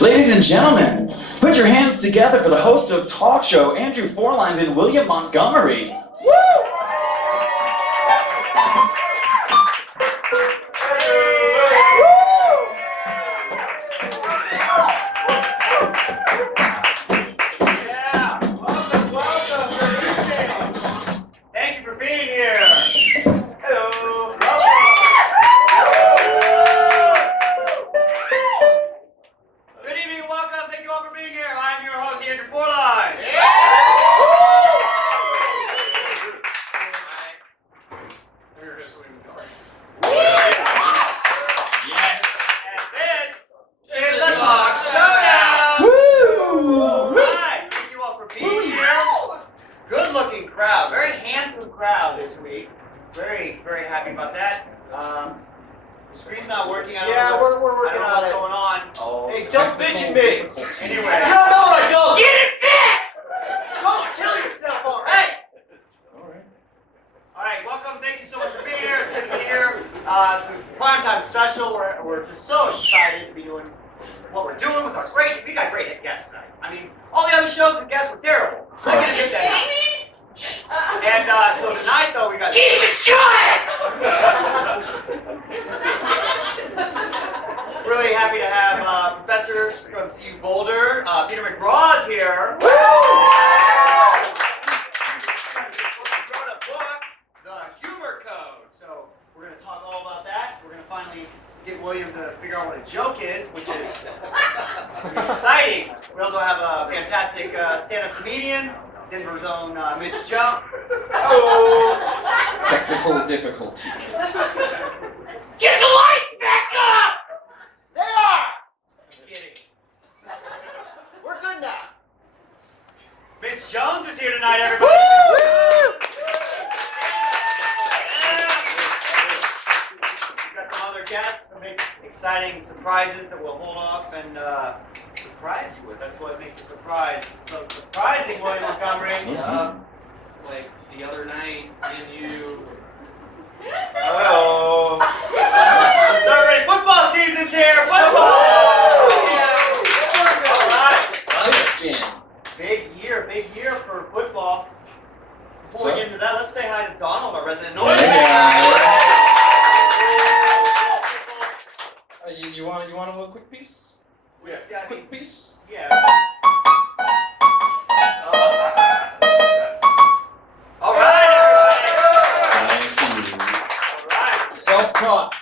Ladies and gentlemen, put your hands together for the host of Talk Show, Andrew Forlines and William Montgomery. Woo! McGraw is here. Woo! Wrote a book, The Humor Code. So we're going to talk all about that. We're going to finally get William to figure out what a joke is, which is exciting. We also have a fantastic stand-up comedian, Denver's own Mitch Jones. Oh! Technical difficulties. Get the light back up! They are! I'm kidding. We're good now. Mitch Jones is here tonight, everybody. Woo! We've got some other guests, some exciting surprises that we'll hold off and surprise you with. That's what makes a surprise so surprising, William Montgomery. Like the other night, you. Hello. It's already football season here. Football. Big year for football. Before we get into that, let's say hi to Donald, our resident noise man. You want a little quick piece? Yes. Quick piece? Yeah. All right, everybody. All right. Self-taught.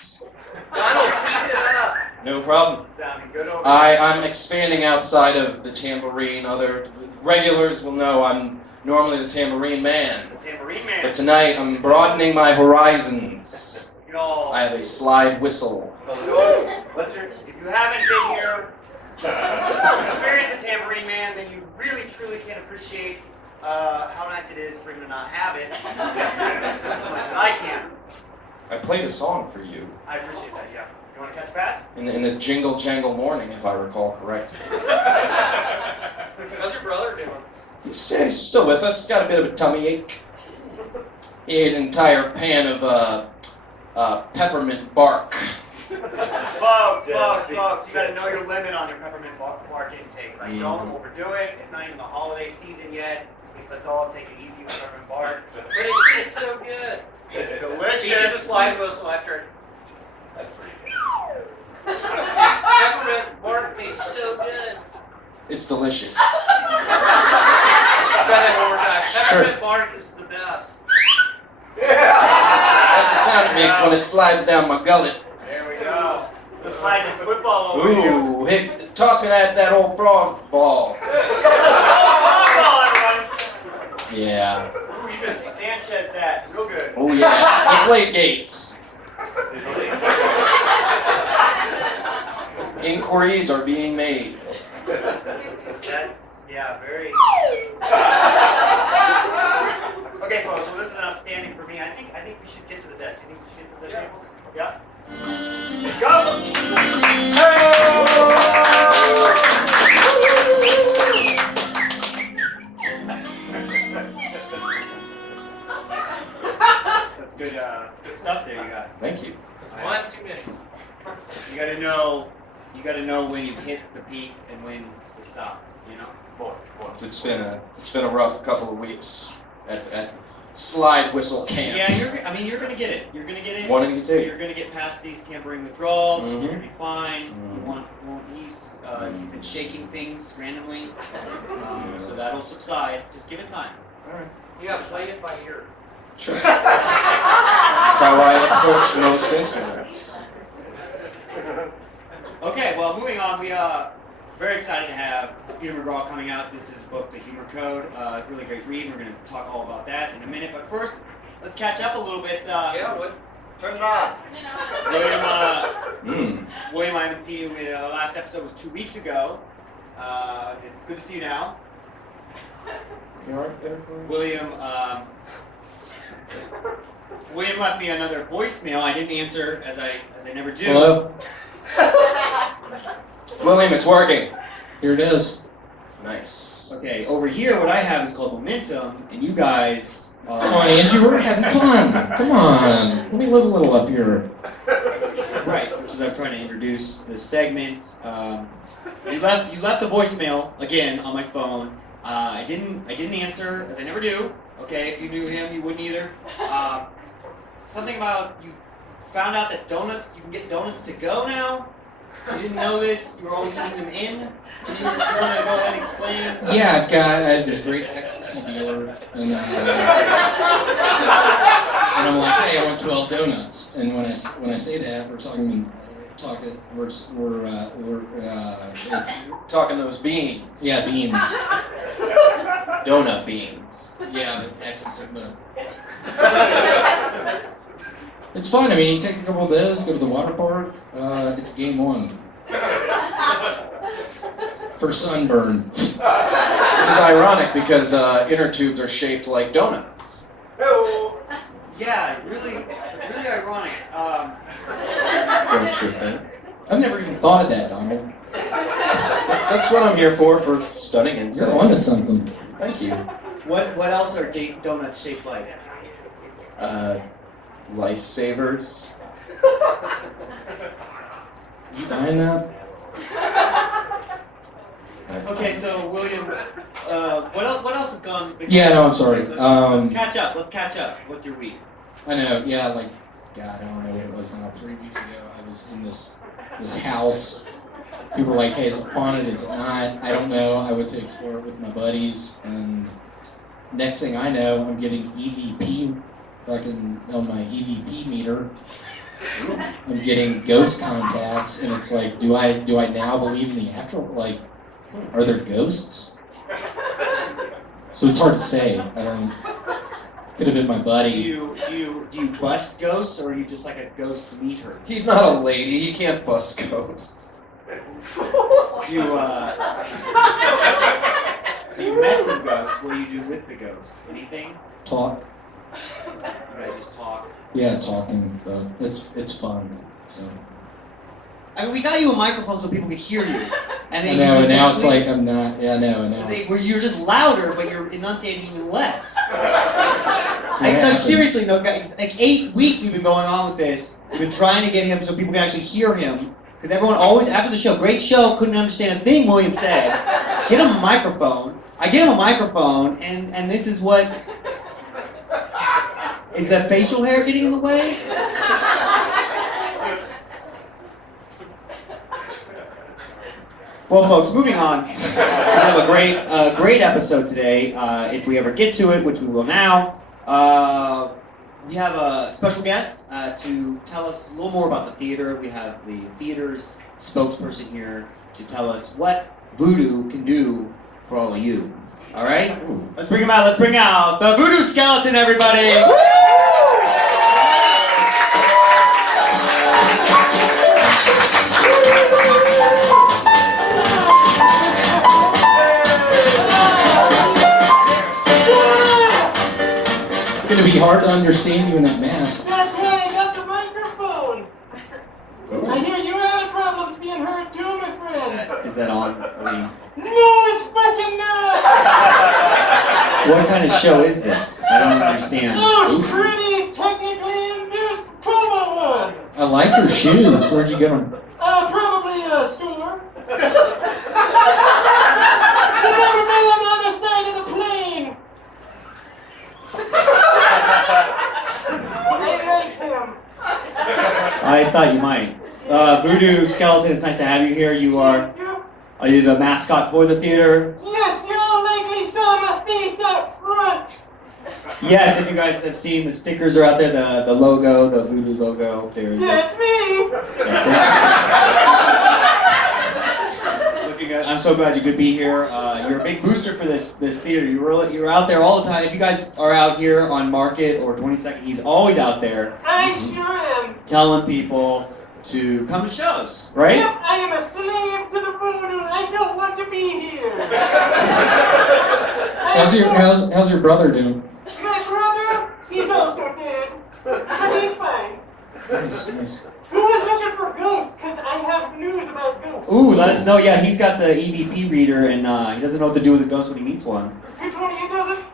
Donald, keep it up. No problem. Sounding good over I'm expanding outside of the tambourine. Other regulars will know I'm normally the tambourine man. The tambourine man. But tonight I'm broadening my horizons. Y'all. I have a slide whistle. Let's hear. If you haven't been here to experience the tambourine man, then you really truly can't appreciate how nice it is for him to not have it as much as I can. I played a song for you. I appreciate that. Yeah. You want to catch pass? In the Jingle Jangle Morning, if I recall correctly. How's your brother doing? He's still with us. He's got a bit of a tummy ache. He ate an entire pan of peppermint bark. Folks, you got to know your limit on your peppermint bark intake. Like, don't overdo it. It's not even the holiday season yet. Let's all take it easy with peppermint bark. But it tastes so good. It's delicious. He did the slide whistle after. That's pretty good. Peppermint bark tastes so good. It's delicious. Try that one more time. Sure. Peppermint bark is the best. That's the sound it makes when it slides down my gullet. There we go. Let's slide this football over here. Ooh, hey, toss me that old frog ball. Yeah. Ooh, you just Sanchez that real good. Oh yeah. Deflate gates. Inquiries are being made. That's, yeah, very. Okay, folks. Well, this is outstanding for me. I think we should get to the desk. You think we should get to the table? Yeah. Let's That's good stuff there you got. Thank you. One too many. gotta know. You gotta know when you hit the peak and when to stop. You know. It's been a rough couple of weeks at slide whistle camp. Yeah, you're gonna get it. You're gonna get it. One of these days. You're gonna get past these tampering withdrawals. Mhm. You're gonna be fine. Mhm. You won't he's been shaking things randomly, so that'll subside. Just give it time. All right. You got to play it by ear. Sure. That's how I approach most instruments. Okay, well, moving on. We are very excited to have Peter McGraw coming out. This is his book, The Humor Code. Really great read. We're going to talk all about that in a minute. But first, let's catch up a little bit. Yeah, what? Turn it on. William, I haven't seen you. Last episode was 2 weeks ago. It's good to see you now. You all right there? William left me another voicemail. I didn't answer, as I never do. Hello? William, it's working. Here it is. Nice. Okay, over here, what I have is called momentum, and you guys. Come on, Angie, we're having fun. Come on. Let me live a little up here. Right, which is I'm trying to introduce this segment. You left a voicemail again on my phone. I didn't answer, as I never do. Okay, if you knew him, you wouldn't either. Something about you found out that you can get donuts to go now. You didn't know this. You were always using them in. Can you go ahead and explain? Yeah, I have this great ecstasy dealer, and I'm like, hey, I want 12 donuts. And when I say that, we're it's, Talking those beans. yeah, beans. Donut beans. Yeah, but ecstasy. It's fun. I mean, you take a couple of those, go to the water park. It's game on. For sunburn. Which is ironic because inner tubes are shaped like donuts. Yeah, really ironic. Don't you think? I've never even thought of that, Donald. That's what I'm here for stunning insight. You're onto something. Thank you. What else are donuts shaped like? Lifesavers. You buying that? Okay, so William, what else has gone? Yeah, no, I'm sorry. Let's catch up. Let's catch up with your week. I know, yeah, like, God, I don't know what it was now. 3 weeks ago, I was in this house. People were like, hey, is it haunted? Is it not? I don't know. I went to explore it with my buddies, and next thing I know, I'm getting EVP, fucking on my EVP meter. I'm getting ghost contacts, and it's like, do I now believe in the afterlife? Like, are there ghosts? So it's hard to say. I don't. Could have been my Do buddy. you bust ghosts, or are you just like a ghost meter? He's not a lady. He can't bust ghosts. So you met some ghosts. What do you do with the ghost? Anything? Talk. You guys just talk. Yeah, talking. It's fun. So. I mean, we got you a microphone so people could hear you. And I know, and now it's like I'm not. Yeah, I know. And now. Where you're just louder, but you're enunciating even less. Yeah, Like seriously, though, guys. Like 8 weeks we've been going on with this. We've been trying to get him so people can actually hear him. Because everyone always, after the show, great show, couldn't understand a thing William said. Get him a microphone. I get him a microphone, and this is what... Is the facial hair getting in the way? Well, folks, moving on. We have a great episode today. If we ever get to it, which we will now, we have a special guest to tell us a little more about the theater. We have the theater's spokesperson here to tell us what voodoo can do for all of you. All right? Let's bring him out. Let's bring out the voodoo skeleton, everybody. It's gonna be hard to understand you in that mask. That's why I got the microphone. I hear you had problems being heard too, my friend. Is that on? I mean, No, it's fucking not. what kind of show is this? I don't understand. Oh, pretty technically induced coma one. I like your shoes. Where'd you get them? You've never been on the other side of the plane. I like him. I thought you might. Voodoo Skeleton, it's nice to have you here. Are you the mascot for the theater? Yes, you all likely saw my face out front. Yes, if you guys have seen, the stickers are out there, the logo, the Voodoo logo. That's me. Looking good. I'm so glad you could be here. You're a big booster for this theater. You're out there all the time. If you guys are out here on Market or 22nd, he's always out there. I sure am. Telling people to come to shows, right? Yep, I am a slave to the voodoo. I don't want to be here. How's your brother doing? My brother, he's also dead, but he's fine. Nice. Who was looking for ghosts? Because I have news about ghosts. Ooh, let us know. Yeah, he's got the EVP reader, and he doesn't know what to do with a ghost when he meets one. Which one of you doesn't?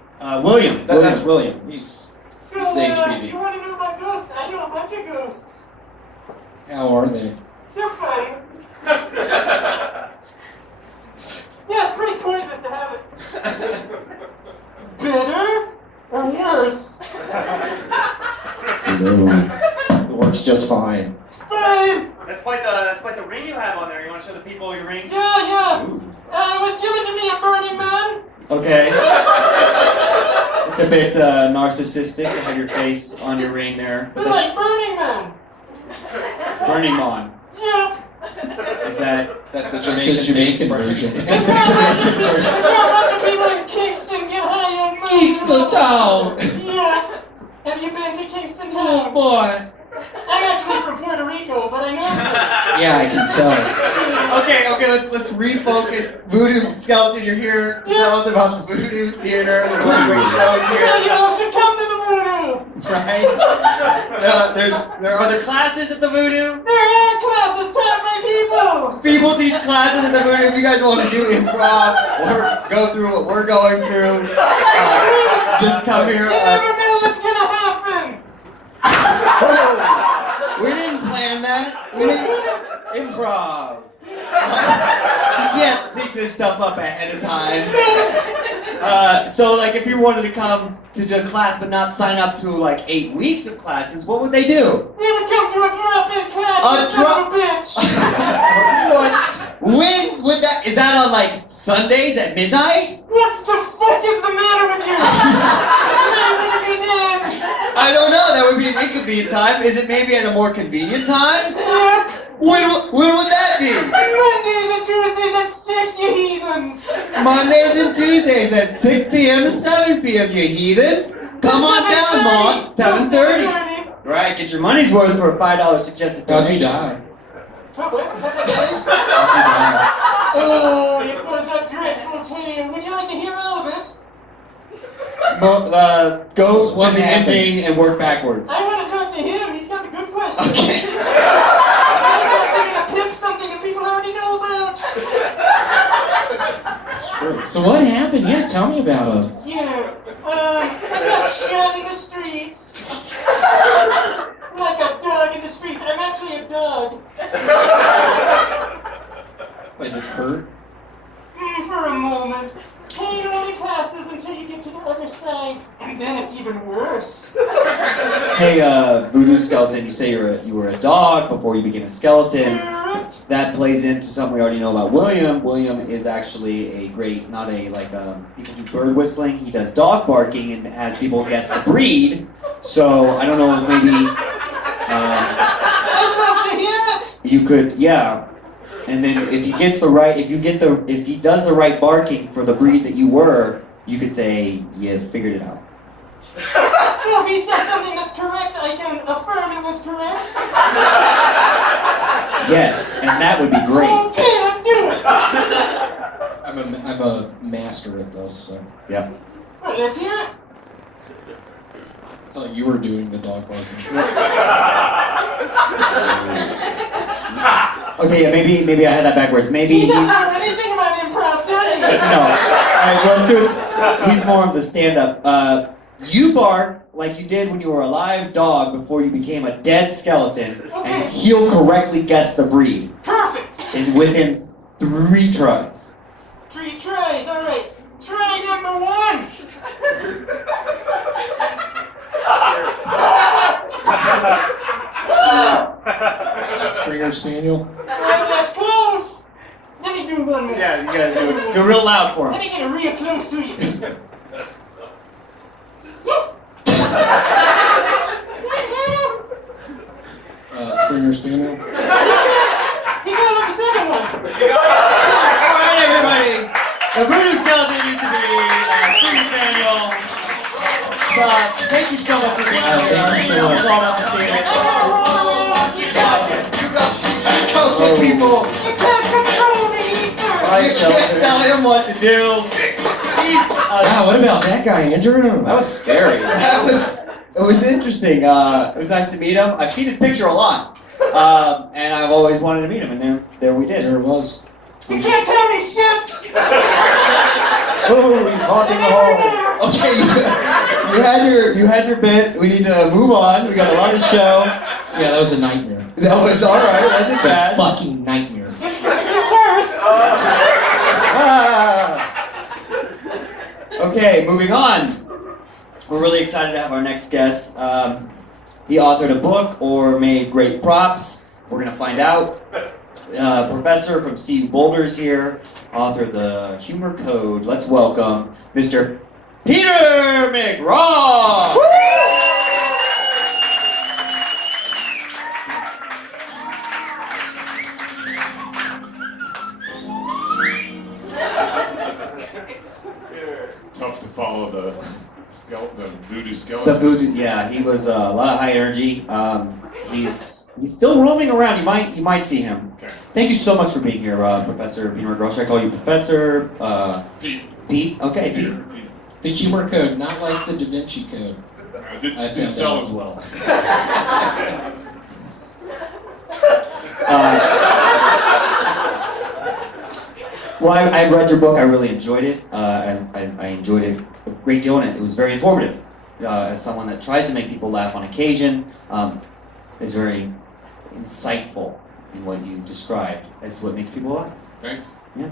William. That's William. He's So, stage you PD. want to know about ghosts? I know a bunch of ghosts. How are they? They're fine. Yeah, it's pretty pointless to have it. Better or worse? It works just fine. Fine. That's quite the ring you have on there. You want to show the people your ring? Yeah. Ooh. It was given to me at Burning Man. Okay. It's a bit narcissistic to have your face on your ring there. But But like that's Burning Man. Burning Man. Yep. Is that? That's the It's a Jamaican Jamaican version. version. It's a bunch of people in Kingston get high on money. Kingston Town! Yes. Have you been to Kingston Oh Town? boy! I'm actually from Puerto Rico, but I know that. Yeah, I can tell. Okay, let's refocus. Voodoo Skeleton, you're here to tell us about the Voodoo Theater. There's a lot of great shows So here, you all should come to the voodoo. right? There are other classes at the Voodoo. There are classes taught by people. People teach classes at the Voodoo. If you guys want to do improv or go through what we're going through, just come here. You never know what's gonna happen. We didn't plan that. We didn't improv. You can't pick this stuff up ahead of time. So, like, if you wanted to come to the class but not sign up to like 8 weeks of classes, what would they do? We would come to a drop-in class, A you son of a bitch. What? When would that? Is that on like Sundays at midnight? What the fuck is the matter with you? I want to be dead. I don't know. That would be an inconvenient time. Is it maybe at a more convenient time? Yep. When would that be? Mondays and Tuesdays at 6, you heathens. Mondays and Tuesdays at 6 p.m. to 7 p.m. You heathens. Come on down, Mom. 7:30. Right, get your money's worth for a $5 suggested How'd you donation. die? Oh, it was a dreadful tale. Would you like to hear all of it? Go What with the happened? ending and work backwards. I want to talk to him. He's got the good questions. Okay. I guess I'm going to pimp something that people already know about. So what happened? Yeah, tell me about it. Yeah, I got shot in the streets. Like a dog in the streets. I'm actually a dog. Like it hurt? For a moment. Pain only passes until you get to the other side, and then it's even worse. Hey, Voodoo Skeleton, you say you were a dog before you became a skeleton. Correct. That plays into something we already know about William. William is actually a great, people do bird whistling. He does dog barking and has people guess the breed. So, I don't know, maybe I'd love to hear it. you could, yeah. And then if he does the right barking for the breed that you were, you could say you figured it out. So if he says something that's correct, I can affirm it was correct? Yes, and that would be great. Okay, let's do it. I'm a master at this, so. Yep. Well, let's hear it. I thought you were doing the dog barking. Okay, yeah, maybe I had that backwards. Maybe He he's doesn't know anything about improv, does he? no. All right, well, let's do it. He's more of the stand-up. You bark like you did when you were a live dog before you became a dead skeleton, Okay. and he'll correctly guess the breed Perfect. within 3 tries. 3 tries, alright. Try number 1! Springer Spaniel. Alright, that's close! Let me do one more. Yeah, you gotta do it real loud for Let him. me get it real close to you. Springer Spaniel. You got number 2nd one. Alright, everybody. The Brutus Skeleton used to be Springer Spaniel. Thank you so much for being here. Thank you so much. Go get people. You can't control the ether. You can't tell him what to do. He's Wow, what about that guy, Andrew? That was scary. It was interesting. It was nice to meet him. I've seen his picture a lot, and I've always wanted to meet him. And there we did. There it was. You can't tell me shit. Oh, he's haunting the hall. Okay, you had your bit. We need to move on. We got a lot to show. Yeah, that was a nightmare. That was all right. Wasn't It's a bad. fucking nightmare. It's gonna get worse. Ah. Okay, moving on. We're really excited to have our next guest. He authored a book or made great props. We're gonna find out. Professor from CU Boulder's here, authored the Humor Code. Let's welcome Mr. Peter McGraw. Tough to follow the voodoo skeleton. The voodoo, yeah, he was a lot of high energy. He's still roaming around. You might see him. Okay. Thank you so much for being here, Professor Peter McGraw. Should I call you Professor? Pete. Pete. Okay, Pete. Pete. The humor code, not like the Da Vinci Code. Did I found sell out. as well. Well, I read your book. I really enjoyed it. I enjoyed it a great deal, and it was very informative. As someone that tries to make people laugh on occasion, is very insightful in what you described as what makes people laugh. Thanks. Yeah.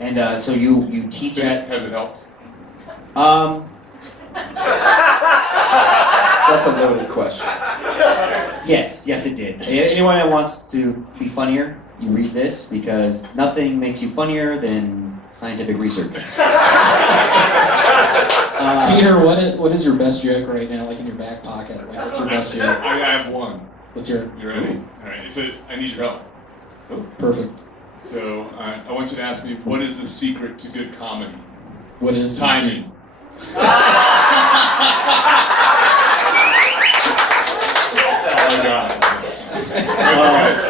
And so you teach at. Has it helped? That's a loaded question. Yes, it did. Anyone that wants to be funnier, you read this because nothing makes you funnier than scientific research. Peter, what is your best joke right now, like in your back pocket? Like, what's your best joke? I have one. What's your? You ready? All right. I need your help. Perfect. So I want you to ask me, what is the secret to good comedy? What is the Timing. Oh God.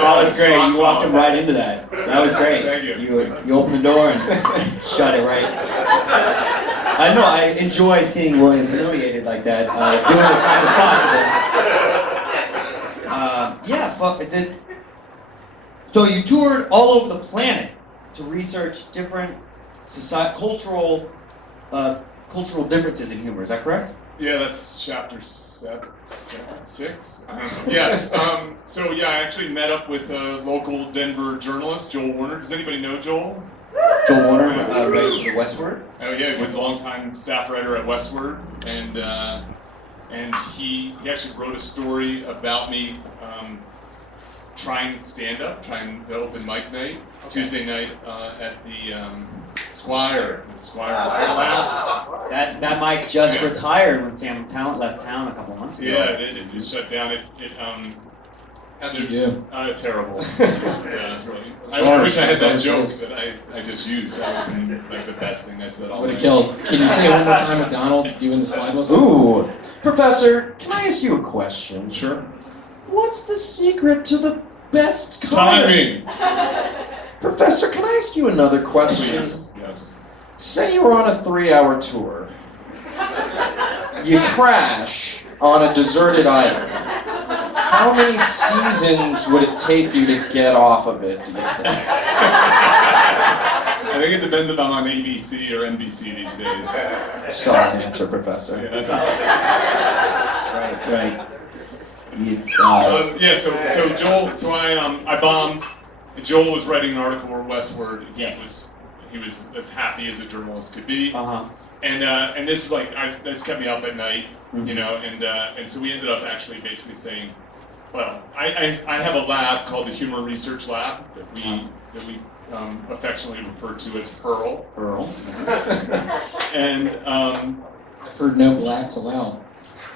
Oh, that's great. You walked him right into that. That was great. Thank you. You opened the door and shut it right. I know. I enjoy seeing William humiliated like that. Doing as much as possible. So you toured all over the planet to research different cultural differences in humor. Is that correct? Yeah, that's chapter 6. I don't know. Yes. So yeah, I actually met up with a local Denver journalist, Joel Warner. Does anybody know Joel? Joel Warner, writes for the Westward. Oh yeah, he was a longtime staff writer at Westward, and he actually wrote a story about me trying stand-up, trying the open mic night, Tuesday night at the Squire Lounge. That mic just retired when Sam Talent left town a couple months ago. Yeah, it shut down. How'd you do? Terrible. Yeah, it's really. I wish I had that joke that I just used. That would have been like the best thing I said all Would have night. killed. Can you say it one more time, McDonald, doing the slide whistle? Ooh, Professor, can I ask you a question? Sure. What's the secret to the best comedy? Timing. Professor, can I ask you another question? Please. Yes. Say you were on a 3-hour tour. You crash on a deserted island. How many seasons would it take you to get off of it, do you think? I think it depends if I'm on ABC or NBC these days. Solid answer, Professor. Yeah, that's Right. yeah. So Joel. So I bombed Joel was writing an article for Westward. He was as happy as a journalist could be. And this this kept me up at night, you know, and so we ended up actually basically saying, well, I have a lab called the Humor Research Lab that we affectionately refer to as Pearl. And I've heard no blacks allowed.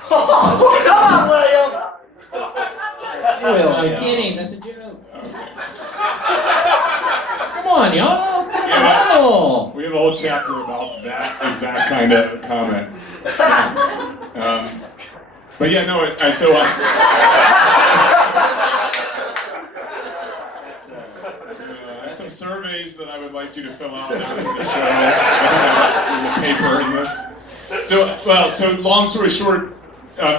Come on, William! I'm kidding. That's a joke. Come on, y'all. We have a whole chapter about that exact kind of comment. But yeah, no. Some surveys that I would like you to fill out after the show. There's a paper in this. So long story short,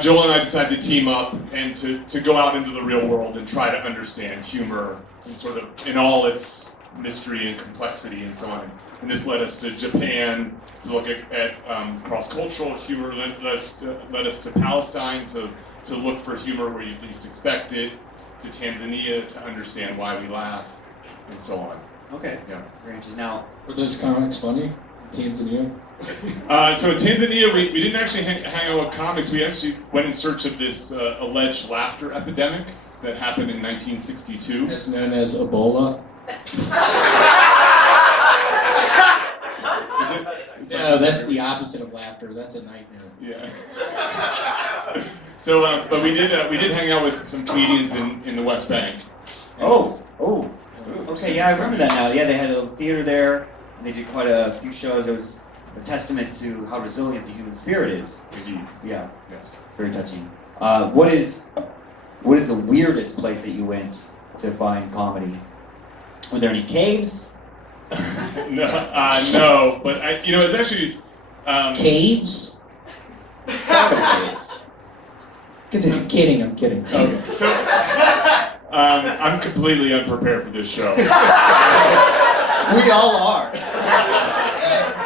Joel and I decided to team up and to go out into the real world and try to understand humor and sort of in all its mystery and complexity and so on. And this led us to Japan to look at cross-cultural humor. Led us to Palestine to look for humor where you least expect it. To Tanzania to understand why we laugh, and so on. Okay. Yeah. Branches now. Were those comics funny in Tanzania? So in Tanzania, we didn't actually hang out with comics. We actually went in search of this alleged laughter epidemic that happened in 1962. It's known as Ebola. No, that's the opposite of laughter. That's a nightmare. Yeah. So, but we did hang out with some comedians in the West Bank. Okay, yeah, I remember that now. Yeah, they had a theater there, and they did quite a few shows. It was a testament to how resilient the human spirit is. Indeed. Yeah. Yes. Very touching. What is the weirdest place that you went to find comedy? Were there any caves? No, but it's actually Caves? Caves. Continue. I'm kidding. Okay. So I'm completely unprepared for this show. We all are.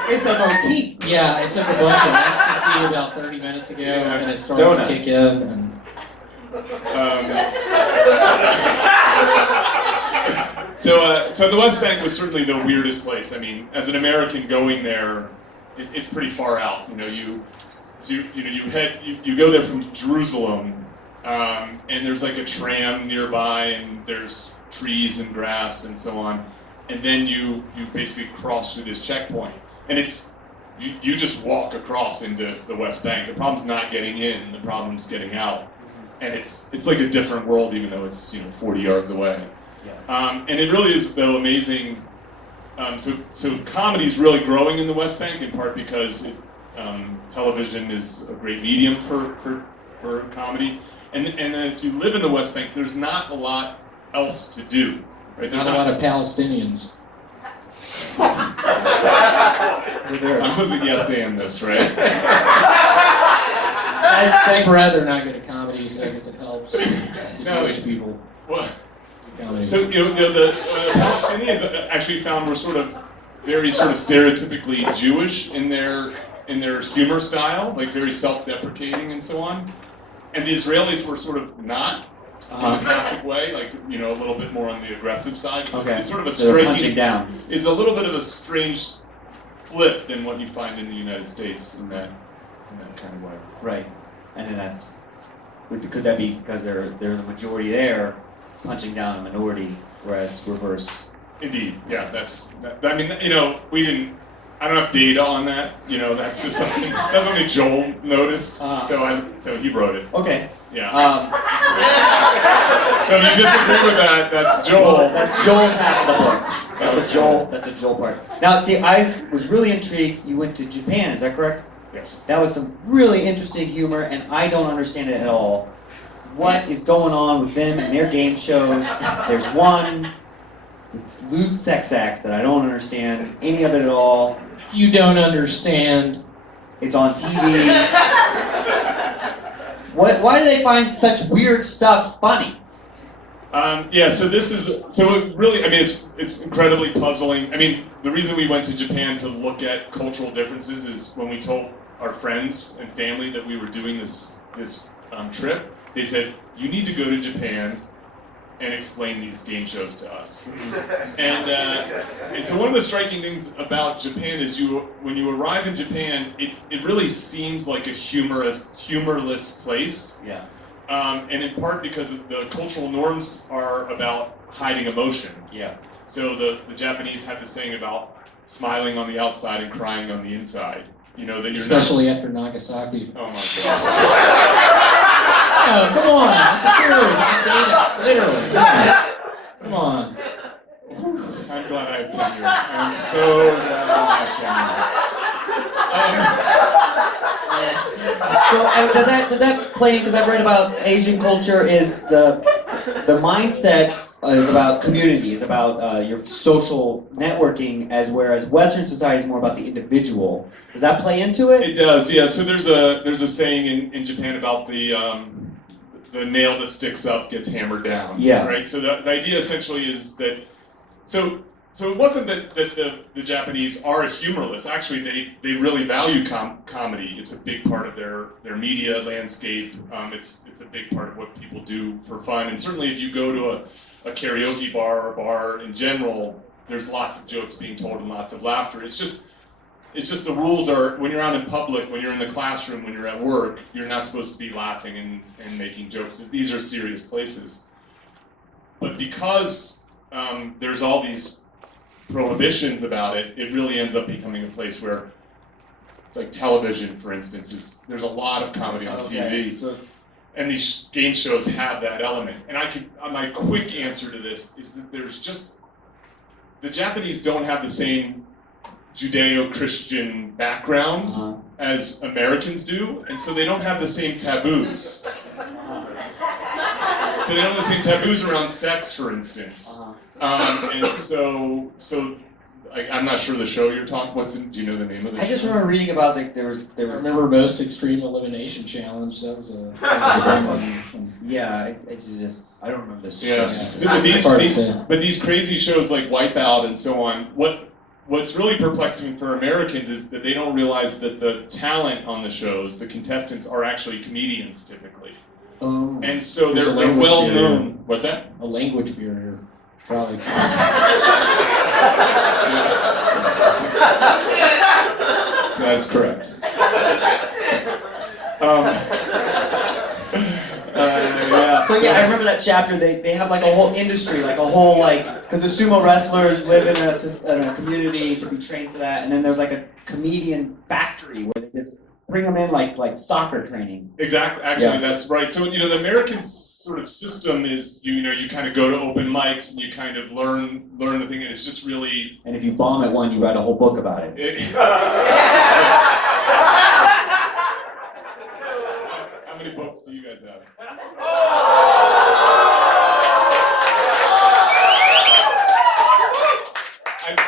It's a motif. Yeah, I took a bunch of ecstasy about 30 minutes ago, and it started to kick in. And So the West Bank was certainly the weirdest place. I mean, as an American going there, it's pretty far out. You go there from Jerusalem, and there's like a tram nearby, and there's trees and grass and so on, and then you basically cross through this checkpoint, and you just walk across into the West Bank. The problem's not getting in; the problem's getting out, and it's like a different world, even though it's 40 yards away. Yeah. And it really is though amazing. So comedy is really growing in the West Bank in part because television is a great medium for comedy, and then if you live in the West Bank, there's not a lot else to do. Right? There's not a lot of Palestinians. I'm supposed to yes and this, right? I'd rather not get a comedy, so I guess it helps the Jewish people. Well, comedy. so the Palestinians actually found were sort of very sort of stereotypically Jewish in their humor style, like very self-deprecating and so on. And the Israelis were sort of not in a classic way, like a little bit more on the aggressive side. Okay. It's sort of a They're punching down. It's a little bit of a strange flip than what you find in the United States in that kind of way. Right. And then could that be because they're the majority there, punching down a minority, whereas reverse? Indeed, yeah. I mean, we didn't. I don't have data on that. That's just something Joel noticed. So he wrote it. Okay. Yeah. So if you disagree with that, that's Joel. Well, that's Joel's half of the book. That's a Joel part. Now, see, I was really intrigued. You went to Japan, is that correct? Yes. That was some really interesting humor, and I don't understand it at all. What is going on with them and their game shows? There's one. It's lewd sex acts that I don't understand any of it at all. You don't understand. It's on TV. Why do they find such weird stuff funny? So it really, I mean, it's incredibly puzzling. I mean, the reason we went to Japan to look at cultural differences is when we told our friends and family that we were doing this trip, they said, you need to go to Japan and explain these game shows to us. And so one of the striking things about Japan is when you arrive in Japan, it really seems like a humorless place. Yeah. And in part because the cultural norms are about hiding emotion. Yeah. So the Japanese have this saying about smiling on the outside and crying on the inside. You know, that you're Especially after Nagasaki. Oh my God. Oh, come on, that's the truth. Literally. Come on. I'm glad I have tenure. I'm so glad I have tenure. So does that play? Because I've read about Asian culture is the mindset is about community, is about your social networking, whereas Western society is more about the individual. Does that play into it? It does, yeah. So there's a saying in Japan about the nail that sticks up gets hammered down. Yeah. Right. So the idea essentially is that so it wasn't that the Japanese are humorless. Actually, they really value comedy. It's a big part of their media landscape. It's a big part of what people do for fun. And certainly, if you go to a karaoke bar or a bar in general, there's lots of jokes being told and lots of laughter. It's just the rules are, when you're out in public, when you're in the classroom, when you're at work, you're not supposed to be laughing and making jokes. These are serious places. But because there's all these prohibitions about it, it really ends up becoming a place where, like television, for instance, there's a lot of comedy on TV. And these game shows have that element. And my quick answer to this is that the Japanese don't have the same Judeo-Christian background as Americans do, and so they don't have the same taboos. So they don't have the same taboos around sex, for instance. And so I'm not sure the show you're talking. Do you know the name of the show? I just remember reading about I remember Most Extreme Elimination Challenge. That was a big one. Yeah, it's just I don't remember this. Yeah, show. but these crazy shows like Wipeout and so on. What's really perplexing for Americans is that they don't realize that the talent on the shows, the contestants, are actually comedians typically. Oh. And so There's they're a well language barrier. known. What's that? A language barrier, probably. That's correct. So yeah, I remember that chapter. They have like a whole industry, like a whole because the sumo wrestlers live in a community to be trained for that, and then there's like a comedian factory where they just bring them in like soccer training. Exactly. Actually, that's right. So the American sort of system is you kind of go to open mics and you kind of learn the thing, and it's just really. And if you bomb at one, you write a whole book about it. How many books do you guys have?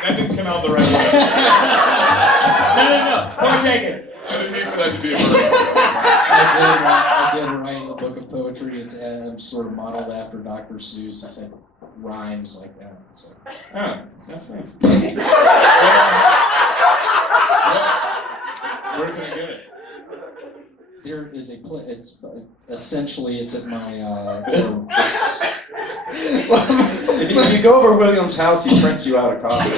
That didn't come out the right way. No. Don't take it. I didn't mean for that to be a word. I did write a book of poetry. It's sort of modeled after Dr. Seuss. It's like rhymes like that. So. Oh, that's nice. Where can I get it? There is a it's essentially it's at my If you go over William's house, he prints you out a copy.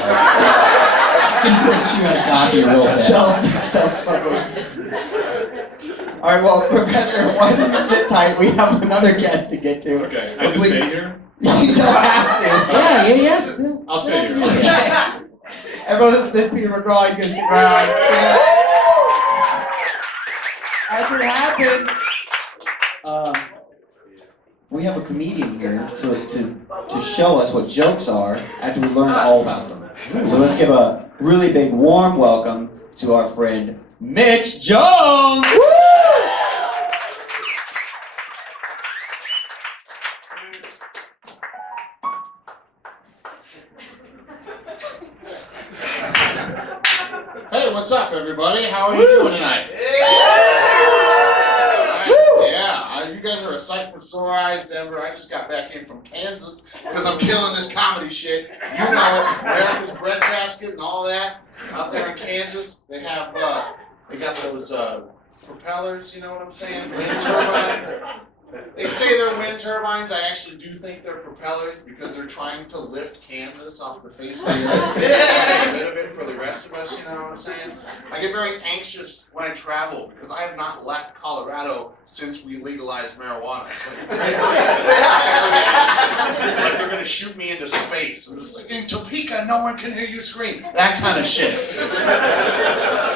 can print you out a copy real fast. Self-published. All right, well, Professor, why don't you sit tight? We have another guest to get to. Okay, I have to stay here? You don't have to. Yes. I'll stay here. Okay. Everyone that's been Peter McGraw, he's going to stick around. As it happened, we have a comedian here to show us what jokes are after we learned all about them. So let's give a really big warm welcome to our friend Mitch Jones. Woo! Hey, what's up, everybody? How are you doing tonight? You guys are a sight for sore eyes, Denver. I just got back in from Kansas because I'm killing this comedy shit. You know it, America's breadbasket and all that. Out there in Kansas, they have they got those propellers. You know what I'm saying? Wind turbines. They say they're wind turbines. I actually do think they're propellers because they're trying to lift Kansas off the face of the earth. Just a bit of it for the rest of us, you know what I'm saying? I get very anxious when I travel because I have not left Colorado since we legalized marijuana. So like they're gonna shoot me into space. I'm just like, in Topeka, no one can hear you scream. That kind of shit.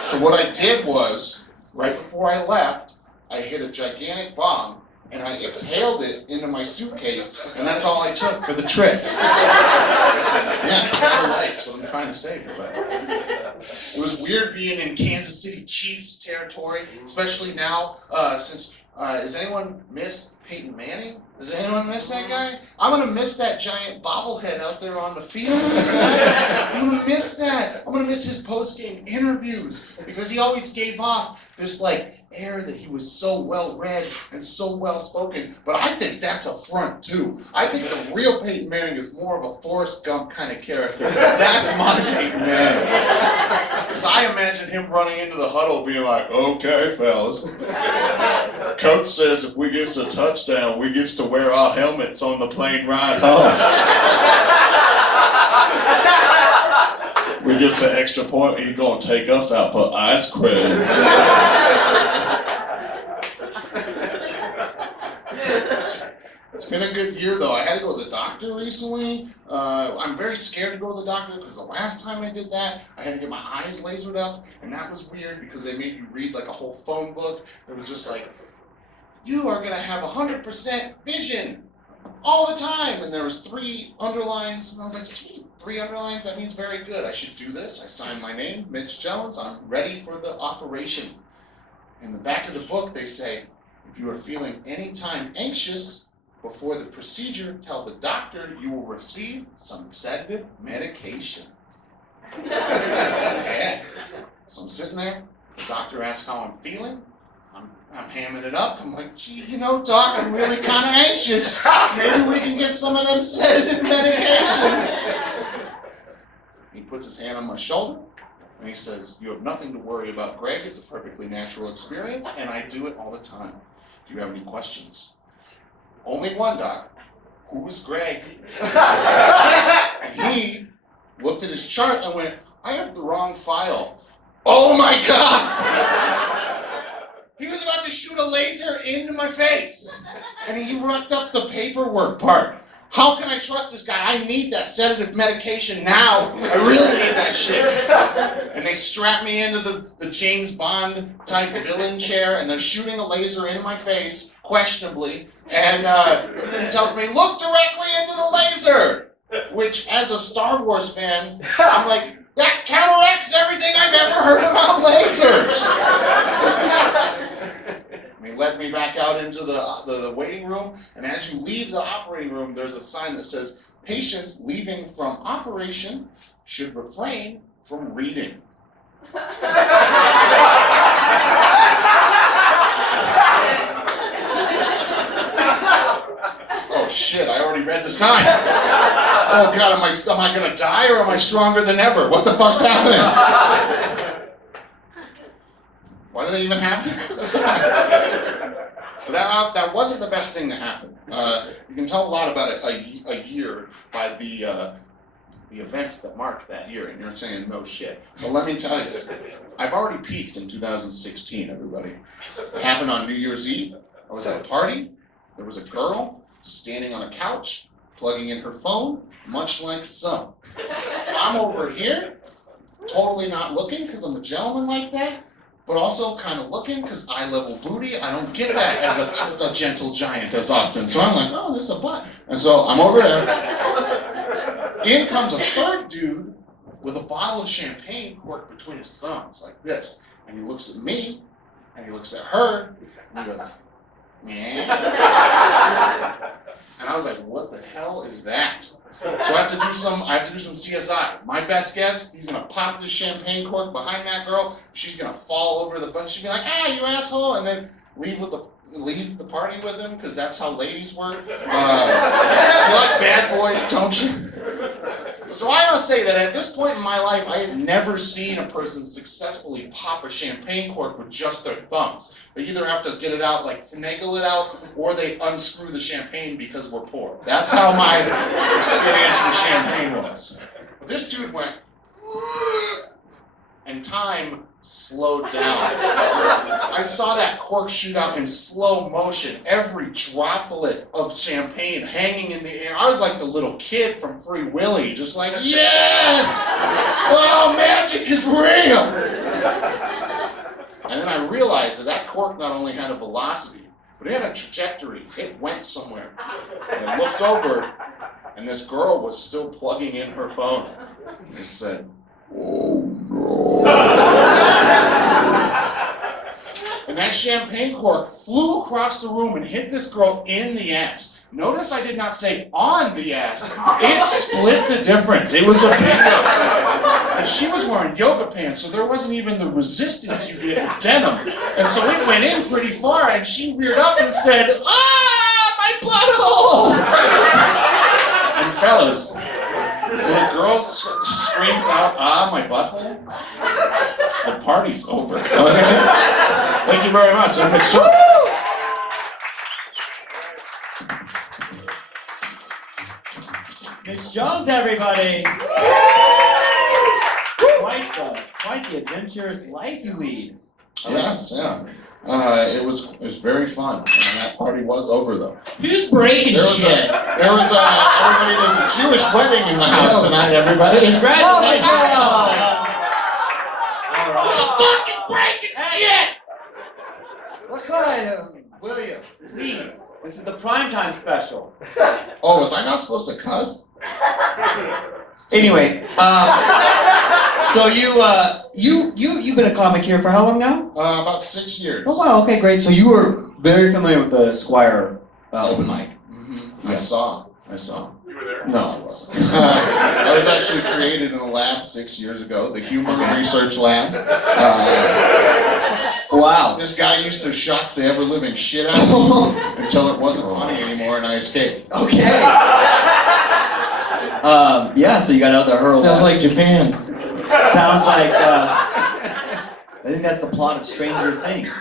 So what I did was, right before I left, I hit a gigantic bomb and I exhaled it into my suitcase, and that's all I took for the trip. Yeah, that's what I'm trying to say here, but it was weird being in Kansas City Chiefs territory, especially now since, does anyone miss Peyton Manning? Does anyone miss that guy? I'm gonna miss that giant bobblehead out there on the field, guys. I'm gonna miss that. I'm gonna miss his post-game interviews because he always gave off this like air that he was so well-read and so well-spoken, but I think that's a front too. I think the real Peyton Manning is more of a Forrest Gump kind of character. That's my Peyton Manning. Because I imagine him running into the huddle being like, okay, fellas. Coach says if we get a touchdown, we get to wear our helmets on the plane ride home. We get an extra point, he's gonna take us out for ice cream. It's been a good year though. I had to go to the doctor recently. I'm very scared to go to the doctor because the last time I did that, I had to get my eyes lasered up, and that was weird because they made you read like a whole phone book. It was just like, you are gonna have 100% vision all the time, and there was 3 underlines, and I was like, sweet, 3 underlines, that means very good. I should do this. I signed my name, Mitch Jones. I'm ready for the operation. In the back of the book, they say, if you are feeling any time anxious before the procedure, tell the doctor you will receive some sedative medication. Yeah. So I'm sitting there. The doctor asks how I'm feeling. I'm hamming it up. I'm like, gee, you know, doc, I'm really kind of anxious. Maybe we can get some of them sedative medications. He puts his hand on my shoulder, and he says, you have nothing to worry about, Greg. It's a perfectly natural experience, and I do it all the time. Do you have any questions? Only one, doc. Who's Greg? And he looked at his chart and went, I have the wrong file. Oh my God! He was about to shoot a laser into my face. And he rucked up the paperwork part. How can I trust this guy? I need that sedative medication now. I really need that shit. And they strap me into the James Bond type villain chair, and they're shooting a laser into my face, questionably. And he tells me, look directly into the laser. Which, as a Star Wars fan, I'm like, that counteracts everything I've ever heard about lasers. He led me back out into the waiting room, and as you leave the operating room, there's a sign that says, patients leaving from operation should refrain from reading. Oh shit, I already read the sign. Oh God, am I gonna die or am I stronger than ever? What the fuck's happening? Why do they even have that? But that wasn't the best thing to happen. You can tell a lot about a year by the events that marked that year, and you're saying, no shit. But let me tell you, I've already peaked in 2016, everybody. It happened on New Year's Eve. I was at a party. There was a girl standing on a couch, plugging in her phone, much like so. I'm over here, totally not looking because I'm a gentleman like that, but also kind of looking because eye-level booty. I don't get that as a gentle giant as often. So I'm like, oh, there's a butt. And so I'm over there. In comes a third dude with a bottle of champagne corked between his thumbs like this. And he looks at me, and he looks at her, and he goes, yeah. And I was like, what the hell is that? So I have to do some CSI. My best guess, he's gonna pop this champagne cork behind that girl. She's gonna fall over the butt. She'll be like, ah, you asshole, and then leave the party with him, because that's how ladies work. You like bad boys, don't you? So I must say that at this point in my life, I had never seen a person successfully pop a champagne cork with just their thumbs. They either have to get it out, like finagle it out, or they unscrew the champagne because we're poor. That's how my experience with champagne was. But this dude went, and time slowed down. I saw that cork shoot out in slow motion, every droplet of champagne hanging in the air. I was like the little kid from Free Willy, just like, yes! Wow, magic is real! And then I realized that that cork not only had a velocity, but it had a trajectory. It went somewhere. And I looked over, and this girl was still plugging in her phone. I said, oh no. And that champagne cork flew across the room and hit this girl in the ass. Notice I did not say on the ass. It split the difference. It was a bingo. And she was wearing yoga pants, so there wasn't even the resistance you get with denim. And so it went in pretty far, and she reared up and said, ah, my butthole! And fellas, when a girl screams out, ah, my butthole, the party's over. Okay? Thank you very much. I'm Mitch Jones. Mitch Jones, everybody! Quite the adventurous life you lead. Yes, yeah. It was very fun. And that party was over though. Who's breaking There was shit? there's a Jewish wedding in the house tonight, everybody. Congratulations! Fucking breaking shit! What kind, William? Please. This is the primetime special. Oh, was I not supposed to cuss? Anyway, so you've been a comic here for how long now? About 6 years. Oh wow, okay, great. So you were very familiar with the Squire open mic. Mm-hmm. I saw. You were there? No, I wasn't. I was actually created in a lab 6 years ago, the Humor Research Lab. Wow. This guy used to shock the ever-living shit out of me until it wasn't funny anymore and I escaped. Okay. Yeah, so you got out there hurl. Sounds like Japan. Sounds like, I think that's the plot of Stranger Things.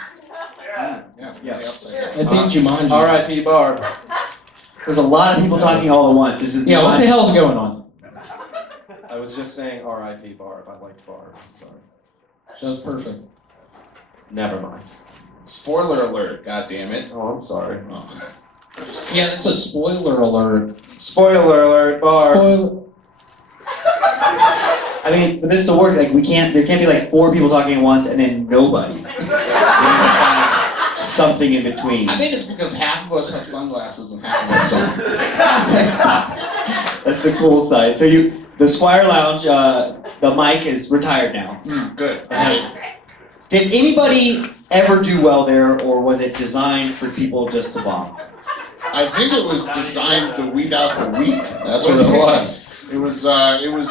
Yeah. I think Jumanji. R.I.P. Barb. There's a lot of people talking all at once. This is Yeah, not... what the hell's going on? I was just saying R.I.P. Barb. I liked Barb. Sorry. That was perfect. Never mind. Spoiler alert, goddammit. Oh, I'm sorry. Oh. Yeah, it's a spoiler alert. Spoiler alert, Barb. Spoiler. I mean, for this to work, like, there can't be like 4 people talking at once and then nobody. Something in between. I think it's because half of us have sunglasses and half of us don't. That's the cool side. So the Squire Lounge, the mic is retired now. Good. Did anybody ever do well there, or was it designed for people just to bomb? I think it was designed to weed out the weak. That's what it was. It was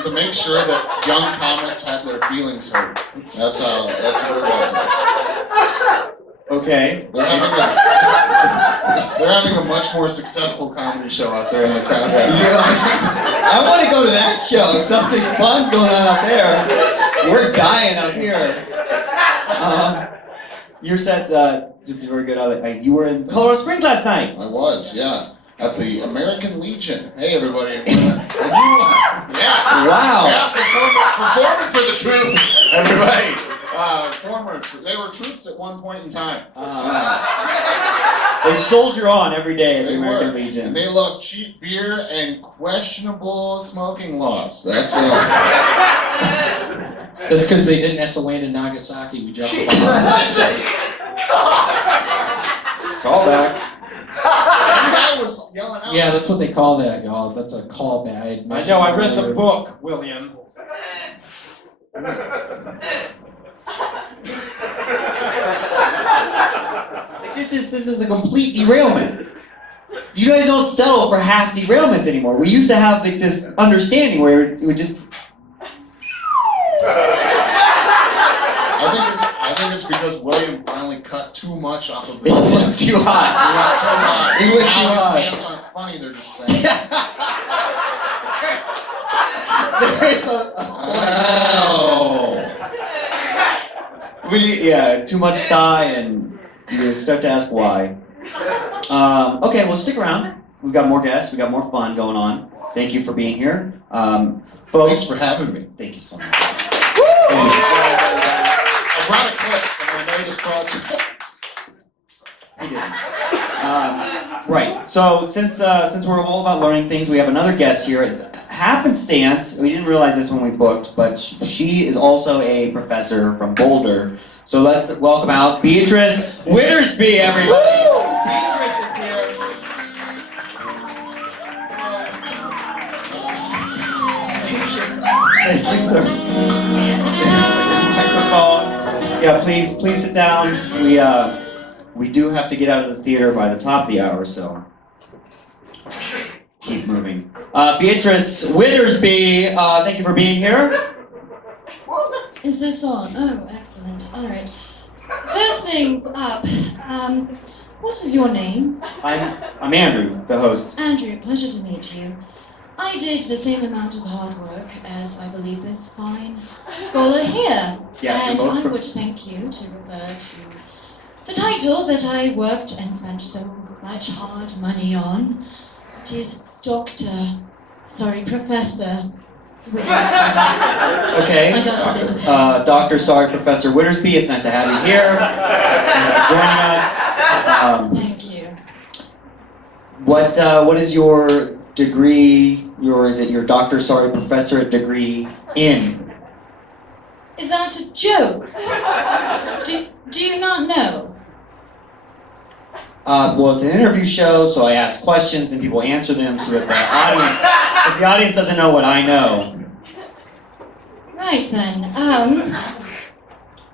to make sure that young comics had their feelings hurt. That's what it was. Okay. They're having a much more successful comedy show out there in the crowd right now. You're like, I want to go to that show. Something fun's going on out there. We're dying out here. Your set did very good. You were in Colorado Springs last night. I was, yeah. At the American Legion. Hey, everybody. Yeah. Wow. Yeah, performing for the troops, everybody. They were troops at one point in time. They soldier on every day at the They American were. Legion. And they love cheap beer and questionable smoking laws. That's it. That's because they didn't have to land in Nagasaki. We dropped the bomb. Call back. Some guy was yelling out. Yeah, that's what they call that, y'all. That's a callback. I know, I read the book, William. This is a complete derailment. You guys don't settle for half derailments anymore. We used to have like this understanding where it would just. I think it's because William finally cut too much off of his It went too high. He went too high. It went too Now high. his pants aren't funny, they're just saying. There is a too much thigh, and you start to ask why. Okay, well, stick around. We've got more guests. We've got more fun going on. Thank you for being here. Folks, Thanks for having me. thank you so much. I brought a clip from my latest project. He didn't. Right. So since we're all about learning things, we have another guest here. It's happenstance. We didn't realize this when we booked, but she is also a professor from Boulder. So let's welcome out Beatrice Wittersby, everybody. Beatrice is here. Thank you, sir. There's a microphone. Yeah, please sit down. We do have to get out of the theater by the top of the hour, so keep moving. Beatrice Wittersby, thank you for being here. Is this on? Oh, excellent. All right. First things up, what is your name? I'm Andrew, the host. Andrew, pleasure to meet you. I did the same amount of hard work as I believe this fine scholar here. Yeah, and you're both I would thank you to refer to the title that I worked and spent so much hard money on. It is Professor Wittersby. Okay. I got a bit of Professor Wittersby, it's nice to have you here. Thank you for joining us. Thank you. What is your degree? Is it your professor degree in? Is that a joke? Do you not know? Well, it's an interview show, so I ask questions and people answer them so that the audience doesn't know what I know. Right then.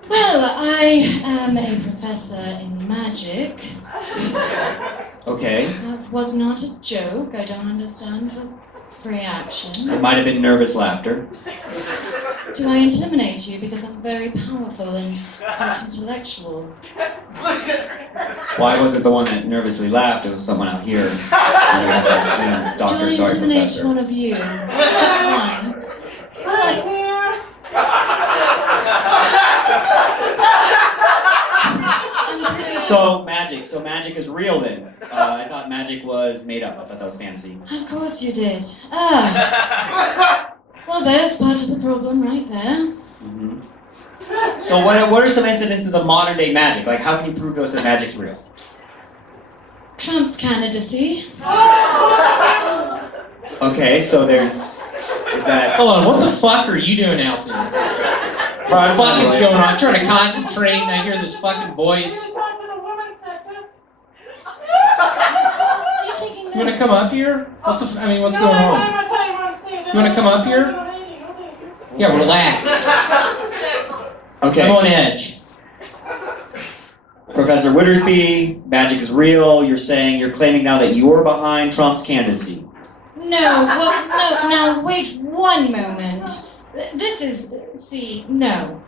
Well, I am a professor in magic. Okay. That was not a joke. I don't understand the reaction. It might have been nervous laughter. Do I intimidate you because I'm very powerful and quite intellectual? Well, I wasn't the one that nervously laughed. It was someone out here. Do I intimidate Professor. one of you? Just one. So magic is real then. I thought magic was made up. I thought that was fantasy. Of course you did. Well, there's part of the problem right there. Mm-hmm. So what are some incidences of modern day magic? Like, how can you prove to us that magic's real? Trump's candidacy. Okay, so is that... Hold on, what the fuck are you doing out there? What the fuck is going on? I'm trying to concentrate and I hear this fucking voice. Are you taking notes? You wanna come up here? What's going on? You wanna come up here? Yeah, relax. Okay. I'm on edge. Professor Wittersby, magic is real. You're claiming now that you're behind Trump's candidacy. No, now wait one moment. No.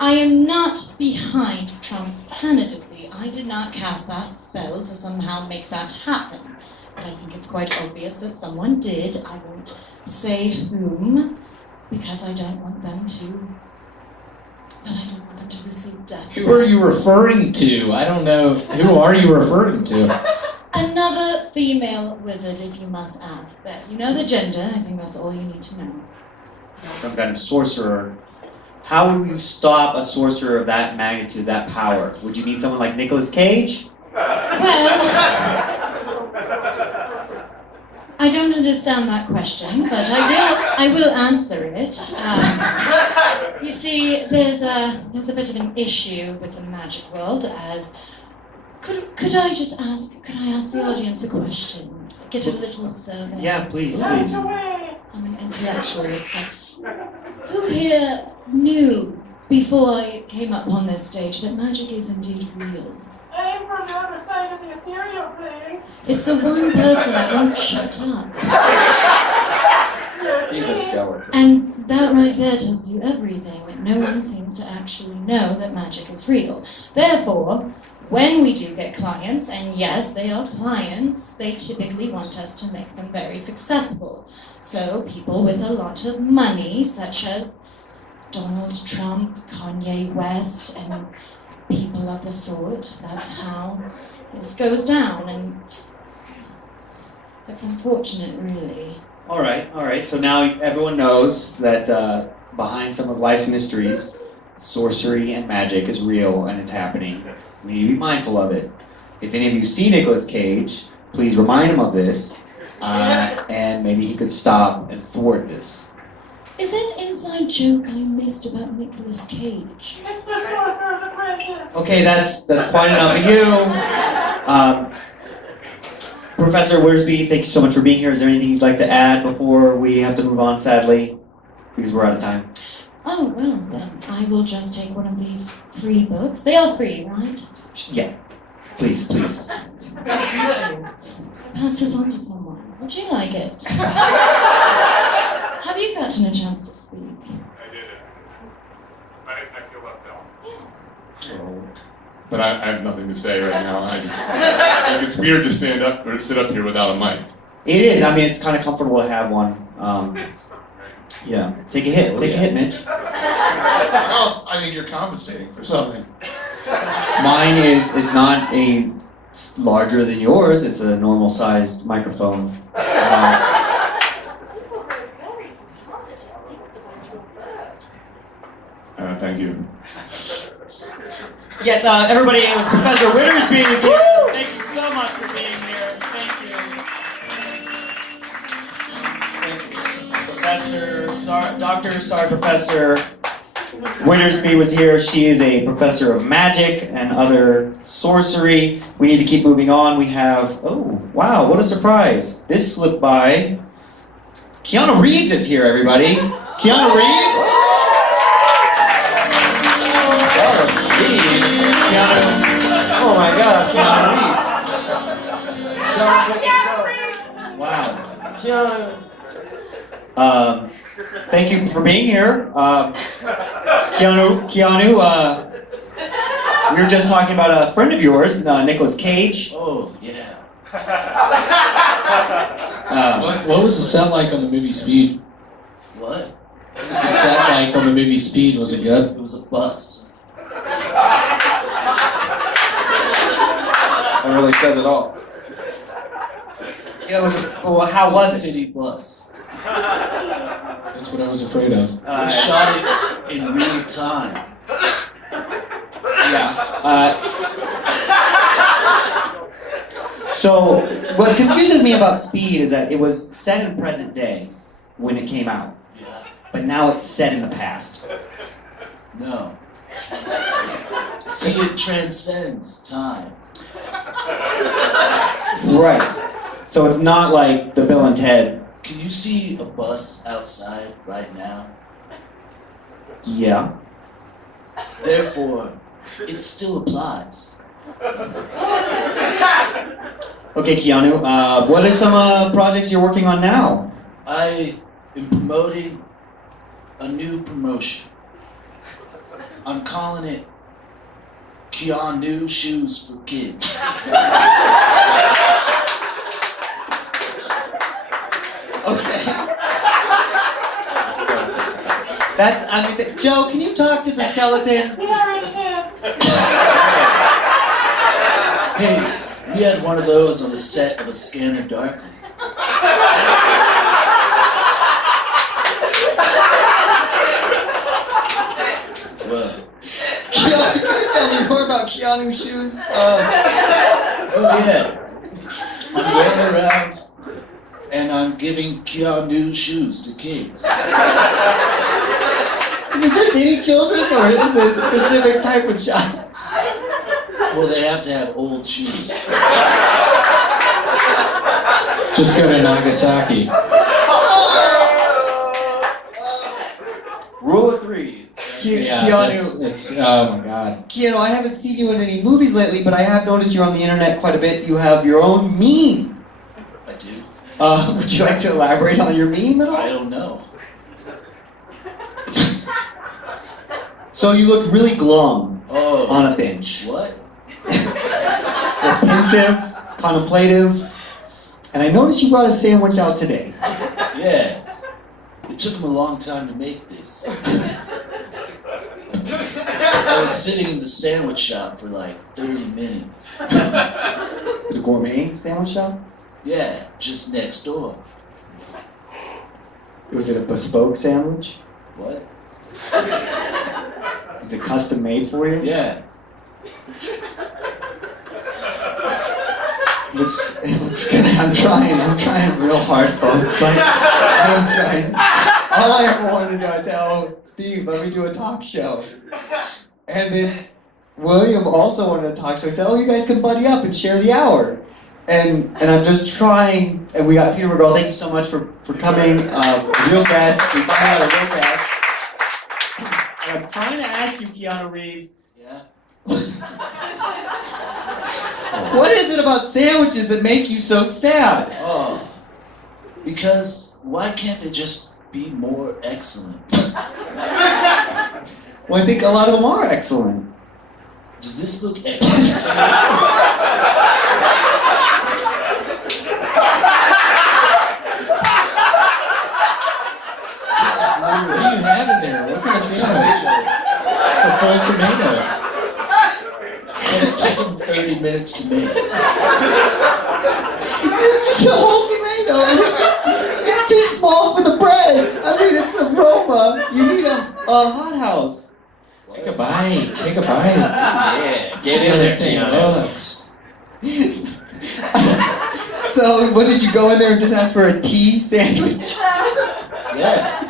I am not behind Trump's candidacy. I did not cast that spell to somehow make that happen. But I think it's quite obvious that someone did. I won't say whom, because I don't want them to receive death. Who are you referring to? I don't know. Who are you referring to? Another female wizard, if you must ask. There, you know the gender. I think that's all you need to know. Some kind of sorcerer. How would you stop a sorcerer of that magnitude, that power? Would you need someone like Nicolas Cage? Well, I don't understand that question, but I will answer it. You see, there's a bit of an issue with the magic world. As could I ask the audience a question? Get a little survey. Yeah, please. I'm an intellectual. Who here knew before I came up on this stage that magic is indeed real? I'm from the other side of the ethereal plane. It's the one person that won't shut up. He's a skeleton. And that right there tells you everything, that no one seems to actually know that magic is real. Therefore, When we do get clients, and yes, they are clients, they typically want us to make them very successful. So people with a lot of money, such as Donald Trump, Kanye West, and people of the sort, that's how this goes down, and it's unfortunate, really. All right. So now everyone knows that behind some of life's mysteries, sorcery and magic is real and it's happening. We need to be mindful of it. If any of you see Nicolas Cage, please remind him of this, and maybe he could stop and thwart this. Is there an inside joke I missed about Nicolas Cage? It's the Sorcerer's Apprentice. Okay, that's quite enough of you. Professor Wiersbe, thank you so much for being here. Is there anything you'd like to add before we have to move on, sadly? Because we're out of time. Oh, well, then I will just take one of these free books. They are free, right? Yeah, please. Pass this on to someone. Would you like it? Have you gotten a chance to speak? I did it. I feel left out. Yes. But I have nothing to say right now. I think it's weird to stand up or sit up here without a mic. It is. I mean, it's kind of comfortable to have one. Yeah. Take a hit. Take a hit, Mitch. Well, I think you're compensating for something. Mine is not a larger than yours. It's a normal-sized microphone. People were very positive things about your book. Thank you. Yes, everybody, it was Professor Wiersbe is here. Thank you so much for being here. Thank you. Professor Wiersbe was here. She is a professor of magic and other sorcery. We need to keep moving on. We have, oh, wow, what a surprise. This slipped by. Keanu Reeves is here, everybody. Keanu Reeves. Oh my God, Keanu Reeves. Wow. Keanu. Thank you for being here. Keanu, we were just talking about a friend of yours, Nicolas Cage. Oh, yeah. What was the set like on the movie Speed? What? What was the set like on the movie Speed? Was it good? It was a bus. I really said it all. Yeah, it was. Well, how was it? City bus. That's what I was afraid of. We shot it in real time. Yeah. So, what confuses me about Speed is that it was set in present day when it came out, Yeah. but now it's set in the past. No. See, it transcends time. Right. So it's not like the Bill and Ted. Can you see a bus outside right now? Yeah. Therefore, it still applies. Okay, Keanu. What are some projects you're working on now? I am promoting a new promotion. I'm calling it Keanu Shoes for Kids. Okay. Joe, can you talk to the skeleton? Hey, we had one of those on the set of A Scanner Darkly. Well, Keanu, can you tell me more about Keanu's shoes? oh yeah. I'm going around and I'm giving Keanu shoes to kids. Is it just any children, or is it a specific type of child? Well, they have to have old shoes. Just go to Nagasaki. Rule of three. Keanu. It's oh my God. Keanu, I haven't seen you in any movies lately, but I have noticed you're on the internet quite a bit. You have your own meme. I do. Would you like to elaborate on your meme at all? I don't know. So you look really glum Oh. on a bench. What? pensive, contemplative. And I noticed you brought a sandwich out today. Yeah. It took him a long time to make this. I was sitting in the sandwich shop for like 30 minutes. The gourmet sandwich shop? Yeah, just next door. Was it a bespoke sandwich? What? Was it custom made for you? Yeah. It looks good. I'm trying real hard, folks. Like, I'm trying. All I ever wanted to do, I said, oh, Steve, let me do a talk show. And then William also wanted a talk show. He said, oh, you guys can buddy up and share the hour. And I'm just trying, and we got Peter McGraw. Thank you so much for coming. Real guest. We finally got a real guest. And I'm trying to ask you, Keanu Reeves. Yeah. What is it about sandwiches that make you so sad? Oh. Because why can't they just be more excellent? Well, I think a lot of them are excellent. Does this look excellent to you? What do you have in there? What kind of sandwich? It's a full tomato. And it took him 30 minutes to make. It's just a whole tomato. And it's too small for the bread. I mean, it's aroma. You need a hothouse. Take a bite. Take a bite. Yeah, get in there, Keanu. So, what did you go in there and just ask for a tea sandwich? Yeah.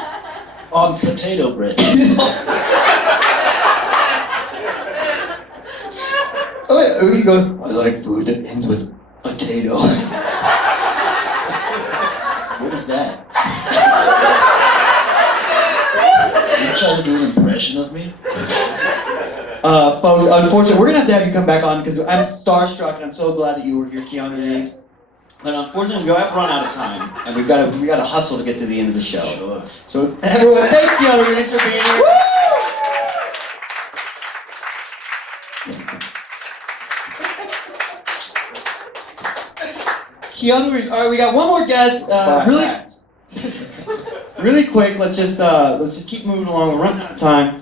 On potato bread. Oh, you go, I like food that ends with potato. What is that? Are you trying to do an impression of me? Folks, unfortunately, we're going to have you come back on because I'm starstruck and I'm so glad that you were here, Keanu Reeves. But unfortunately, we have run out of time, and we got to hustle to get to the end of the show. Sure. So, everyone, thank Keanu Reeves for being here. Keanu Reeves. All right, we got one more guest. Really quick. Let's just keep moving along. We're running out of time.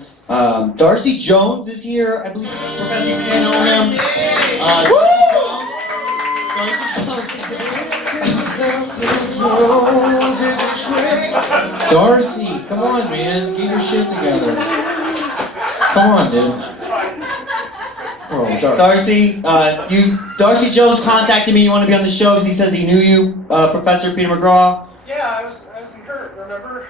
Darcy Jones is here. I believe Professor, you may know him. Darcy Jones is here. Darcy, come on, man. Get your shit together. Come on, dude. Oh, Darcy, Darcy Jones contacted me. You want to be on the show because he says he knew you, Professor Peter McGraw. Yeah, I was in Hurt, remember?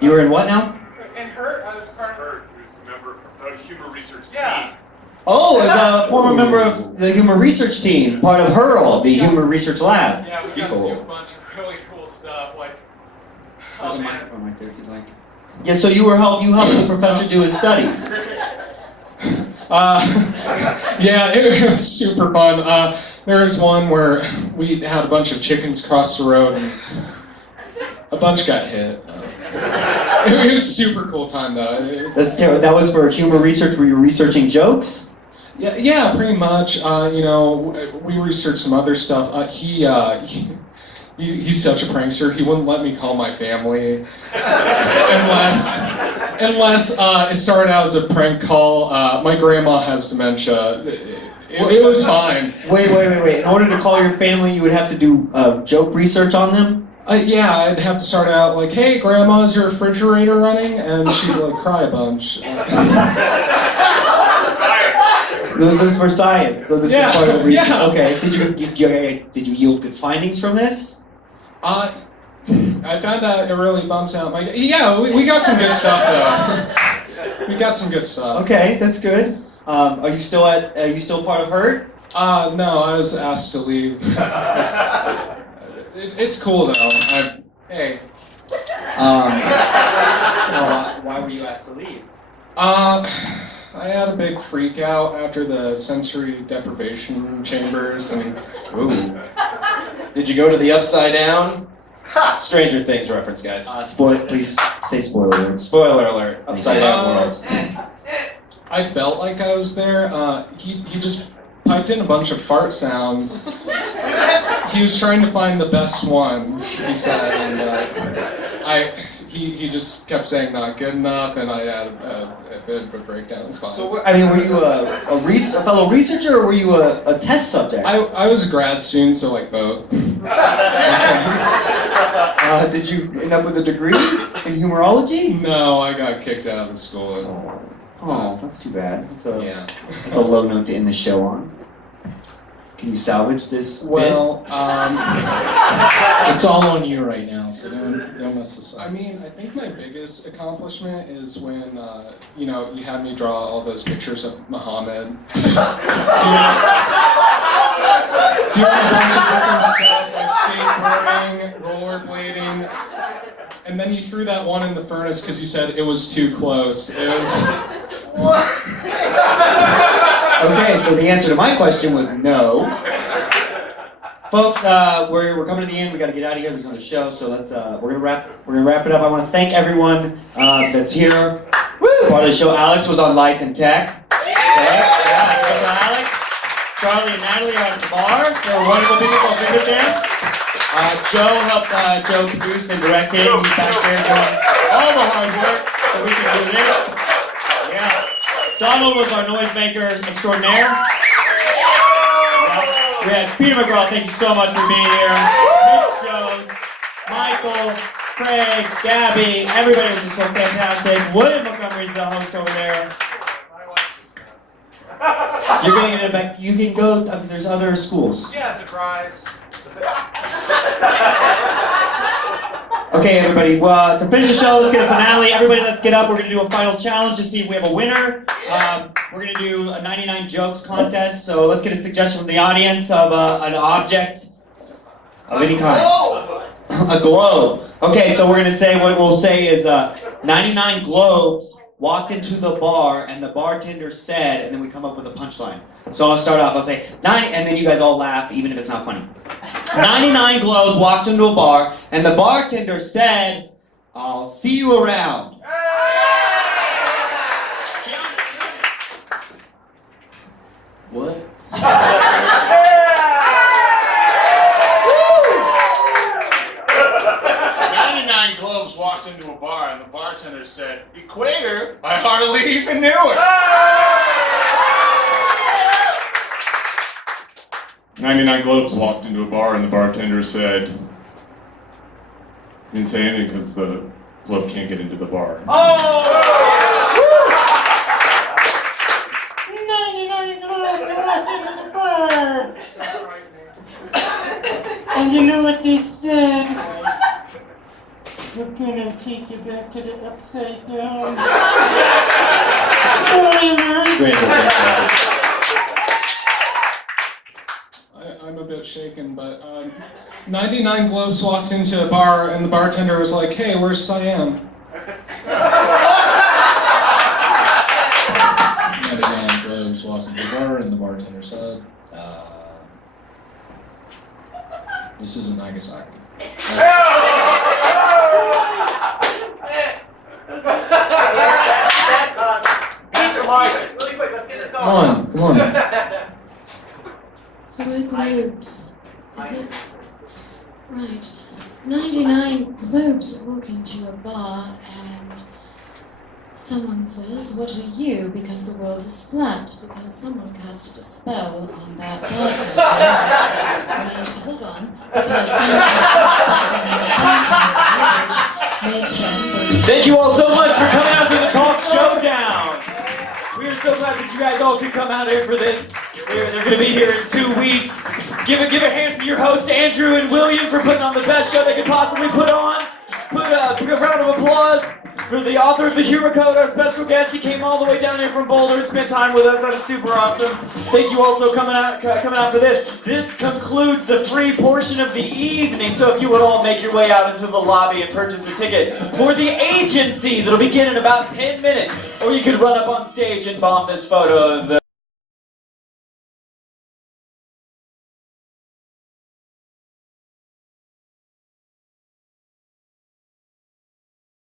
You were in what now? In Hurt, I was part of Hurt, who's a member of the humor research team. Yeah. Oh, as a former member of the humor research team, part of HURL, the humor research lab. Yeah, we got to do a bunch of really cool stuff, like. There's a microphone right there if you'd like. Yeah, so you helped the professor do his studies. Yeah, it was super fun. There was one where we had a bunch of chickens cross the road and a bunch got hit. It was a super cool time though. That's terrible. That was for humor research. Were you researching jokes? Yeah, pretty much. We researched some other stuff. He's such a prankster. He wouldn't let me call my family unless it started out as a prank call. My grandma has dementia. It was fine. Wait. In order to call your family, you would have to do joke research on them? Yeah, I'd have to start out like, hey, Grandma, is your refrigerator running? And she'd like cry a bunch. This is for science, so this is part of the research. Yeah. Okay, did you yield good findings from this? I found out it really bumps out my... Yeah, we got some good stuff, though. We got some good stuff. Okay, that's good. Are you still part of HURT? No, I was asked to leave. It's cool, though. Hey. Why were you asked to leave? I had a big freak out after the sensory deprivation chambers, and... Ooh. Did you go to the Upside Down? Stranger Things reference, guys. Please say spoiler alert. Spoiler alert. Upside Down world. I felt like I was there. He just piped in a bunch of fart sounds. He was trying to find the best one, he said, and he just kept saying not good enough, and I had a bit of a breakdown in spine. So, were you a fellow researcher, or were you a test subject? I was a grad student, so like both. Did you end up with a degree in humorology? No, I got kicked out of school. Oh, that's too bad. That's a Yeah. that's a low note to end the show on. Can you salvage this? Well, it's all on you right now, so don't mess this up. I mean, I think my biggest accomplishment is when, you know, you had me draw all those pictures of Muhammad. Doing a bunch of different stuff, like skateboarding, rollerblading, and then you threw that one in the furnace because you said it was too close. It was... Okay, so the answer to my question was no. Folks, we're coming to the end. We got to get out of here. There's another show, so we're gonna wrap it up. I want to thank everyone that's here. Part of the show. Alex was on lights and tech. Okay. Yeah, thanks to Alex. Charlie and Natalie are at the bar. They're wonderful people. Go visit them. Joe helped Joe produce and direct it. He's back there doing all the hard work so we can do this. Yeah. Donald was our noisemaker extraordinaire. We had Peter McGraw, thank you so much for being here. Mitch Jones, Michael, Craig, Gabby, everybody was just so fantastic. William Montgomery's the host over there. You're gonna get it back. You can go. There's other schools. Yeah, the prize. Okay, everybody. Well, to finish the show, let's get a finale. Everybody, let's get up. We're gonna do a final challenge to see if we have a winner. We're gonna do a 99 jokes contest. So let's get a suggestion from the audience of an object of any kind. A globe. Okay, so we're gonna say what we'll say is 99 globes walked into the bar, and the bartender said, and then we come up with a punchline. So I'll start off. I'll say 90, and then you guys all laugh, even if it's not funny. 99 globes walked into a bar, and the bartender said, "I'll see you around." What? 99 globes walked into a bar and the bartender said, "Equator? I hardly even knew it." 99 globes walked into a bar and the bartender said, "Didn't say anything because the globe can't get into the bar." 99 globes walked into the bar. And you know what they said? We're gonna take you back to the upside down. Spoilers! I'm a bit shaken, but 99 globes walked into a bar and the bartender was like, "Hey, where's Siam?" 99 globes walked into the bar and the bartender said, "This isn't Nagasaki." Really quick, let's get this going. Come on. So we're globes. Is it? Right. 99 globes walk into a bar and someone says, "What are you?" Because the world is flat. Because someone casted a spell on that bartender. Hold on. Because someone casted a spell on the bartender. Thank you all so much for coming out to the Talk Showdown. We are so glad that you guys all could come out here for this. They're going to be here in 2 weeks. Give a hand for your host, Andrew and William, for putting on the best show they could possibly put on. Put a round of applause for the author of the Humor Code, our special guest. He came all the way down here from Boulder and spent time with us. That is super awesome. Thank you also coming out for this. This concludes the free portion of the evening. So if you would all make your way out into the lobby and purchase a ticket for the agency that'll begin in about 10 minutes, or you could run up on stage and bomb this photo of the